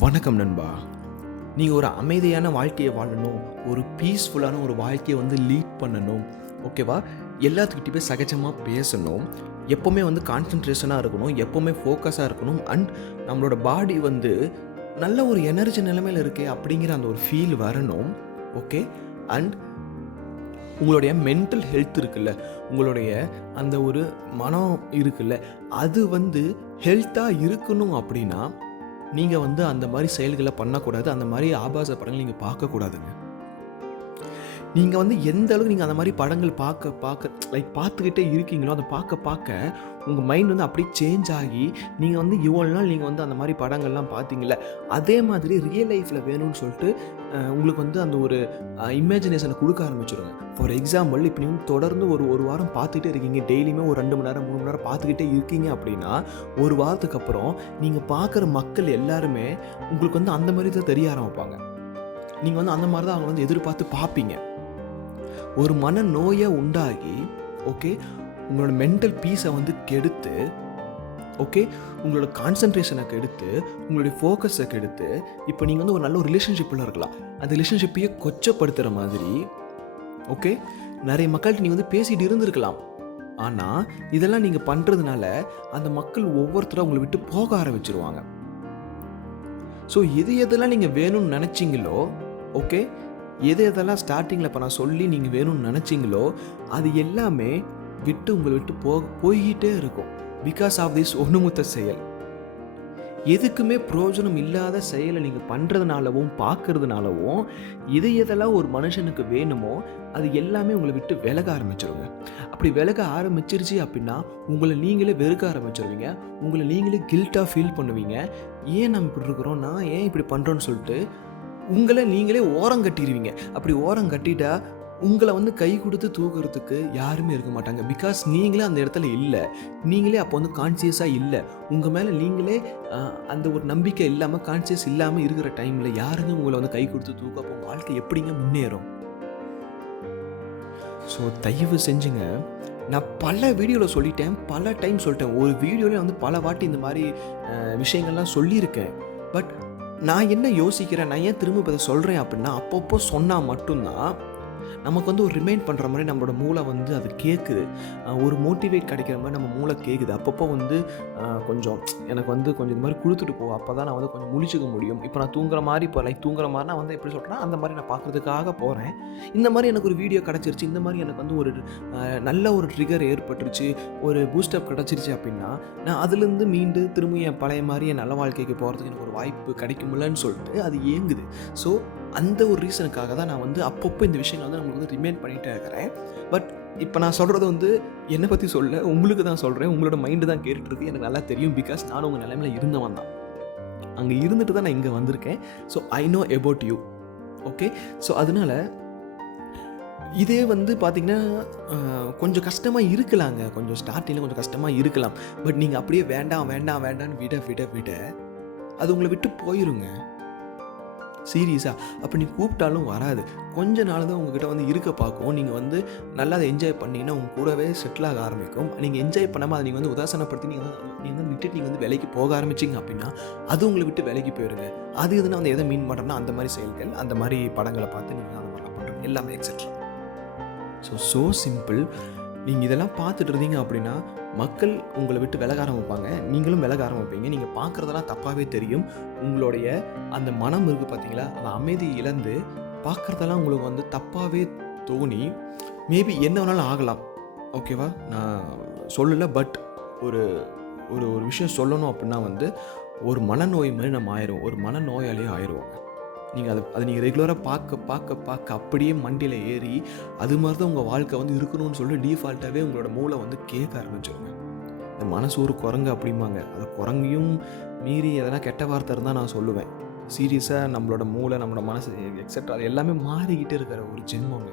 வணக்கம் நண்பா. நீங்கள் ஒரு அமைதியான வாழ்க்கையை வாழணும் ஒரு பீஸ்ஃபுல்லான ஒரு வாழ்க்கையை வந்து லீட் பண்ணணும் ஓகேவா எல்லாத்துக்கிட்டே சகஜமாக பேசணும் எப்போவுமே வந்து கான்சன்ட்ரேஷனாக இருக்கணும் எப்போவுமே ஃபோக்கஸாக இருக்கணும் அண்ட் நம்மளோட பாடி வந்து நல்ல ஒரு எனர்ஜி நிலைமையில் இருக்கே அப்படிங்கிற அந்த ஒரு ஃபீல் வரணும் ஓகே அண்ட் உங்களுடைய மென்டல் ஹெல்த் இருக்குல்ல உங்களுடைய அந்த ஒரு மனம் இருக்குல்ல அது வந்து ஹெல்த்தாக இருக்கணும் அப்படின்னா நீங்கள் வந்து அந்த மாதிரி செயல்களை பண்ணக்கூடாது. அந்த மாதிரி ஆபாச படங்கள் நீங்கள் பார்க்கக்கூடாதுங்க. நீங்கள் வந்து எந்த அளவுக்கு நீங்கள் அந்த மாதிரி படங்கள் பார்க்க பார்க்க லைக் பார்த்துக்கிட்டே இருக்கீங்களோ அதை பார்க்க பார்க்க உங்கள் மைண்ட் வந்து அப்படியே சேஞ்ச் ஆகி நீங்கள் வந்து இவ்வளோ நாள் நீங்கள் வந்து அந்த மாதிரி படங்கள்லாம் பார்த்தீங்கல்ல அதே மாதிரி ரியல் லைஃப்பில் வேணும்னு சொல்லிட்டு உங்களுக்கு வந்து அந்த ஒரு இமேஜினேஷனை கொடுக்க ஆரம்பிச்சிருங்க. ஃபார் எக்ஸாம்பிள் இப்போ நீங்கள் தொடர்ந்து ஒரு ஒரு வாரம் பார்த்துக்கிட்டே இருக்கீங்க டெய்லியுமே ஒரு ரெண்டு மணி நேரம் மூணு மணி நேரம் பார்த்துக்கிட்டே இருக்கீங்க அப்படின்னா ஒரு வாரத்துக்கு அப்புறம் நீங்கள் பார்க்குற மக்கள் எல்லாருமே உங்களுக்கு வந்து அந்த மாதிரி தான் தெரிய ஆரம்பிப்பாங்க. நீங்கள் வந்து அந்த மாதிரி தான் அவங்க வந்து எதிர்பார்த்து பார்ப்பீங்க. ஒரு மன நோயை உண்டாகி ஓகே உங்களோட மென்டல் பீஸை வந்து கெடுத்து ஓகே உங்களோட கான்சன்ட்ரேஷனை கெடுத்து உங்களுடைய ஃபோக்கஸை கெடுத்து இப்போ நீங்கள் வந்து ஒரு நல்ல ஒரு ரிலேஷன்ஷிப்பில் இருக்கலாம். அந்த ரிலேஷன்ஷிப்பையே கொச்சப்படுத்துகிற மாதிரி ஓகே நிறைய மக்கள்கிட்ட நீங்கள் வந்து பேசிகிட்டு இருந்திருக்கலாம். ஆனால் இதெல்லாம் நீங்கள் பண்ணுறதுனால அந்த மக்கள் ஒவ்வொருத்தரும் உங்களை விட்டு போக ஆரம்பிச்சிருவாங்க. ஸோ எது எதெல்லாம் நீங்கள் வேணும்னு நினச்சிங்களோ ஓகே எது எதெல்லாம் ஸ்டார்டிங்கில் இப்போ நான் சொல்லி நீங்கள் வேணும்னு நினச்சிங்களோ அது எல்லாமே விட்டு உங்களை விட்டு போ போய்கிட்டே இருக்கும். பிகாஸ் ஆஃப் திஸ் ஒன்றுமுத்த செயல். எதுக்குமே பிரயோஜனம் இல்லாத செயலை நீங்கள் பண்ணுறதுனாலவும் பார்க்கறதுனாலவும் எது எதெல்லாம் ஒரு மனுஷனுக்கு வேணுமோ அது எல்லாமே உங்களை விட்டு விலக ஆரம்பிச்சிருங்க. அப்படி விலக ஆரம்பிச்சிருச்சு அப்படின்னா உங்களை நீங்களே வெறுக்க ஆரம்பிச்சிருவீங்க. உங்களை நீங்களே கில்ட்டாக ஃபீல் பண்ணுவீங்க. ஏன் நம்ம இப்படி இருக்கிறோம்? நான் ஏன் இப்படி பண்ணுறோன்னு சொல்லிட்டு உங்களை நீங்களே ஓரம் கட்டிடுவீங்க அப்படி ஓரம் கட்டிட்டா உங்களை வந்து கை கொடுத்து தூக்குறதுக்கு யாருமே இருக்க மாட்டாங்க. பிகாஸ் நீங்களே அந்த இடத்துல இல்லை. நீங்களே அப்போ வந்து கான்சியஸாக இல்லை. உங்கள் மேலே நீங்களே அந்த ஒரு நம்பிக்கை இல்லாமல் கான்சியஸ் இல்லாமல் இருக்கிற டைமில் யாருமே உங்களை வந்து கை கொடுத்து தூக்க அப்போ வாழ்க்கை எப்படிங்க முன்னேறும்? ஸோ தயவு செஞ்சுங்க. நான் பல வீடியோவில் சொல்லிட்டேன். பல டைம் சொல்லிட்டேன். ஒரு வீடியோவில் வந்து பல வாட்டி இந்த மாதிரி விஷயங்கள்லாம் சொல்லியிருக்கேன். பட் நான் என்ன யோசிக்கிறேன்? நான் ஏன் திரும்ப இதை சொல்கிறேன் அப்படின்னா அப்பப்போ சொன்னால் மட்டும்தான் நமக்கு வந்து ஒரு ரிமைண்ட் பண்ணுற மாதிரி நம்மளோட மூளை வந்து அது கேட்குது ஒரு மோட்டிவேட் கிடைக்கிற மாதிரி நம்ம மூளை கேட்குது அப்பப்போ வந்து கொஞ்சம் எனக்கு வந்து கொஞ்சம் இந்த மாதிரி கொடுத்துட்டு போ. அப்போ தான் நான் வந்து கொஞ்சம் முழிச்சுக்க முடியும். இப்போ நான் தூங்குற மாதிரி இப்போ லைக் தூங்குற மாதிரி நான் வந்து எப்படி சொல்கிறேன்னா அந்த மாதிரி நான் பார்க்குறதுக்காக போகிறேன் இந்த மாதிரி எனக்கு ஒரு வீடியோ கிடச்சிருச்சு. இந்த மாதிரி எனக்கு வந்து ஒரு நல்ல ஒரு ட்ரிகர் ஏற்பட்டுருச்சு. ஒரு பூஸ்டப் கிடச்சிருச்சு அப்படின்னா நான் அதுலேருந்து மீண்டு திரும்ப என் பழைய மாதிரி என் நல்ல வாழ்க்கைக்கு போகிறதுக்கு எனக்கு ஒரு வாய்ப்பு கிடைக்குமில்லன்னு சொல்லிட்டு அது ஏங்குது ஸோ அந்த ஒரு ரீசனுக்காக தான் நான் வந்து அப்பப்போ இந்த விஷயங்கள் வந்து நம்மளுக்கு வந்து ரிமைண்ட் பண்ணிகிட்டே இருக்கிறேன். பட் இப்போ நான் சொல்கிறது வந்து என்னை பற்றி சொல்ல உங்களுக்கு தான் சொல்கிறேன் உங்களோட மைண்டு தான் கேட்டுட்ருக்கு. எனக்கு நல்லா தெரியும் பிகாஸ் நானும் உங்கள் நிலைமையில் இருந்தவன் தான். அங்கே இருந்துட்டு தான் நான் இங்கே வந்திருக்கேன். So I know about you okay so அதனால இதே வந்து பார்த்திங்கன்னா கொஞ்சம் கஷ்டமாக இருக்கலாங்க. கொஞ்சம் ஸ்டார்டிங்கில் கொஞ்சம் கஷ்டமாக இருக்கலாம். பட் நீங்கள் அப்படியே வேண்டாம் வேண்டாம் வேண்டாம்னு விட விட விட அது உங்களை விட்டு போயிருங்க. சீரியஸாக அப்போ நீ கூப்பிட்டாலும் வராது. கொஞ்ச நாள் தான் உங்ககிட்ட வந்து இருக்க பார்க்கும் நீங்கள் வந்து நல்லா அதை என்ஜாய் பண்ணிங்கன்னா உங்க கூடவே செட்டில் ஆக ஆரம்பிக்கும். நீங்கள் என்ஜாய் பண்ணாமல் அதை நீங்கள் வந்து உதாசனப்படுத்தி நீங்கள் வந்து நீங்கள் வந்து விட்டுட்டு நீங்கள் வந்து வேலைக்கு போக ஆரம்பிச்சிங்க அப்படின்னா அது உங்களை விட்டு வேலைக்கு போயிருங்க. அது எதுனா வந்து எதை மீன் பண்ணுறேன்னா அந்த மாதிரி செயல்கள் அந்த மாதிரி படங்களை பார்த்து நீங்கள் அந்த மாதிரிலாம் பண்ணுறீங்க எல்லாமே எக்ஸெட்ரா ஸோ ஸோ சிம்பிள் நீங்கள் இதெல்லாம் பார்த்துட்டு இருந்தீங்க அப்படின்னா மக்கள் உங்களை விட்டு விலக ஆரம்பிப்பாங்க நீங்களும் விலக ஆரம்பிப்பீங்க நீங்கள் பார்க்குறதெல்லாம் தப்பாகவே தெரியும். உங்களுடைய அந்த மனம் இருக்குது பார்த்தீங்களா அந்த அமைதி இழந்து பார்க்குறதெல்லாம் உங்களுக்கு வந்து தப்பாகவே தோணி மேபி என்ன வேணாலும் ஆகலாம். ஓகேவா நான் சொல்லலை பட் ஒரு ஒரு ஒரு விஷயம் சொல்லணும் அப்படின்னா வந்து ஒரு மனநோய் மாதிரி நம்ம ஆயிரும் ஒரு மனநோயாளியே ஆயிடுவாங்க. நீங்கள் அதை அதை நீங்கள் ரெகுலராக பார்க்க பார்க்க பார்க்க அப்படியே மண்டியில் ஏறி அது மாதிரி தான் உங்கள் வாழ்க்கை வந்து இருக்கணும்னு சொல்லி டீஃபால்ட்டாகவே உங்களோட மூளை வந்து கேட்க ஆரம்பிச்சிருங்க. இந்த மனசு ஒரு குரங்கு அப்படிம்பாங்க. அதை குரங்கையும் மீறி எதனா கெட்ட வார்த்தை இருந்தால் நான் சொல்லுவேன். சீரியஸாக நம்மளோட மூளை நம்மளோட மனசு எக்ஸெட்ரா அது எல்லாமே மாறிக்கிட்டே இருக்கிற ஒரு ஜென்மங்க.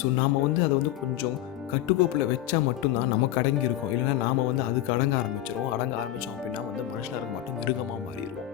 ஸோ நாம் வந்து அதை வந்து கொஞ்சம் கட்டுக்கோப்பில் வச்சா மட்டும்தான் நமக்கு அடங்கி இருக்கும் இல்லைன்னா நாம் வந்து அதுக்கு அடங்க ஆரம்பிச்சிடும் அடங்க ஆரம்பித்தோம் அப்படின்னா வந்து மனுஷனாக இருக்க மட்டும். மிருகமாக மாறிடுவோம்.